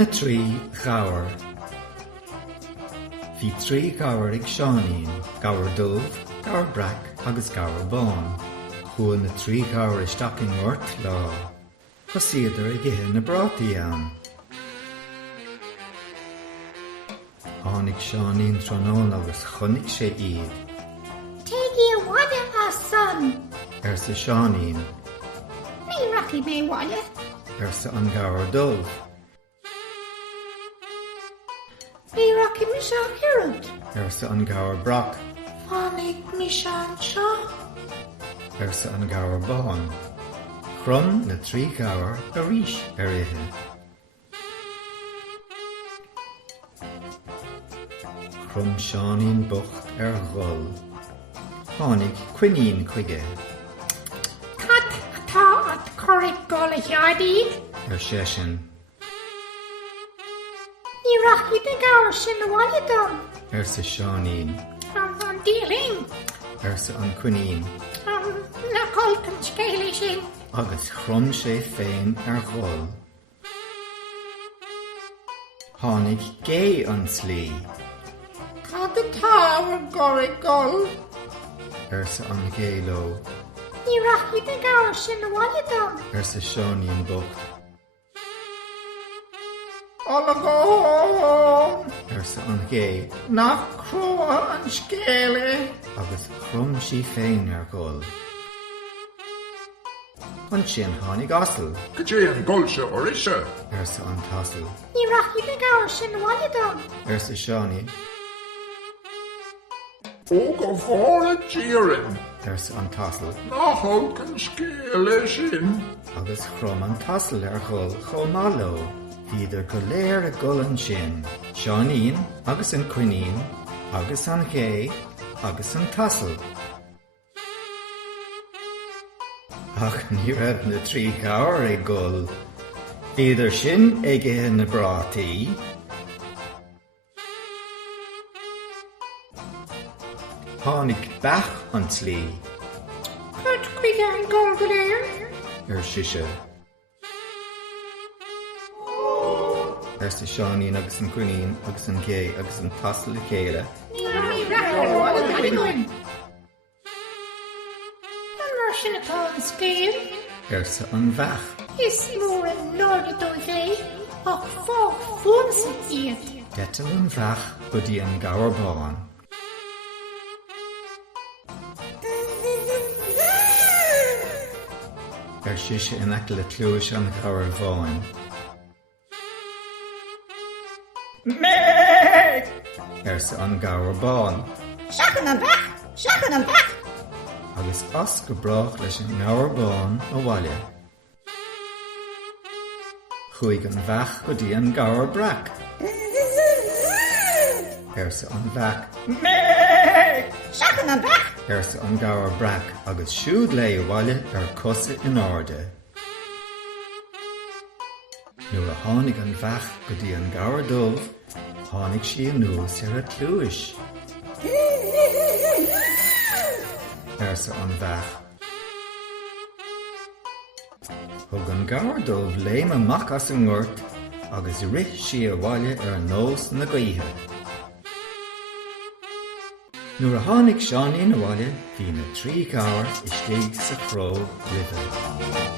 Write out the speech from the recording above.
Na trí gabhair. Bhí trí gabhair ag seanín, gabhair dubh, gabhair brac agus gabhair bán. Chuaigh na trí gabhair isteach in ort lá. Chus iadar ag ithe na brátaí ann. Tháinig seanín tráthnóna agus choinnig sé iad. Take you water or sun? Sa seanín, Me rocky me water. sa an gabhair dubh. Me rocky me Sean Harold. Sa an gabhair brac. Fannig me Sean Shaw. Sa an gabhair bán. Chrum na trí gabhair arís ithe. Chrum seanín bocht gholl. Tháinig cuinín chuige. Cut atá at correct goal a yardie. Sesin. Me rocky the gower sin the water done. Sa seanín. I'm dealing. Sa an cuinín. Na colton scale sin. Agus chrum sé féin gholl. Tháinig gé an slí. Cut the tower correct goal. Sa an gélo. Me rocky the gower sin the water done. Sa seanín bocht. Alla go home. Sa an gé. Nach croa an scale. Agus chrum sí féin gholl. An sin tháinig asal. Cainte an gulse orisha. Sa an tasal. Me rocky the gower sin the water done. Sa seanín. O go fóra tírin. Sa an tasal. Nachol can scéile sin. Agus chrum an tasal gholl chomálo. Idir go léir a gol an sin. Seanín agus an cuinín, agus an gé, agus an tasal. Ach ní raibh na trí gabhair ag gol. Idir sin ag ithe na brátaí. Tháinig bach an slí. Cut quick and gone there. Siise. Sa seanín agus an cuinín, agus an gé, agus an tasal a chéile. Sin atá an scéal. Sa an bheach. Is mór an náda dó é ach fá fúnsa iad. Getal an bheach go dtí an gabhair bán. Siise in aice le clúis an gabhair bháin. Sa an gabhair bán. Shachan an back! Shachan an back! Agus as go brach leis an gabhair bán a bhaile. Chuaigh an bheach go dtí an gabhair brac. Sa an bheach. Shachan an back! Sa an gabhair brac agus siúd le bhaile cosa in áde. Nuair a tháinig an bheach go dtí an gabhair dubh, tháinig sí anuas a clúis. Sa an bheach. Thug an gabhair dubh léim amach as an ngort agus rith sí a bhaile nós na gaotha. Nuair a tháinig seanín a bhaile, bhí na trí gabhair istigh sa chró ribhe.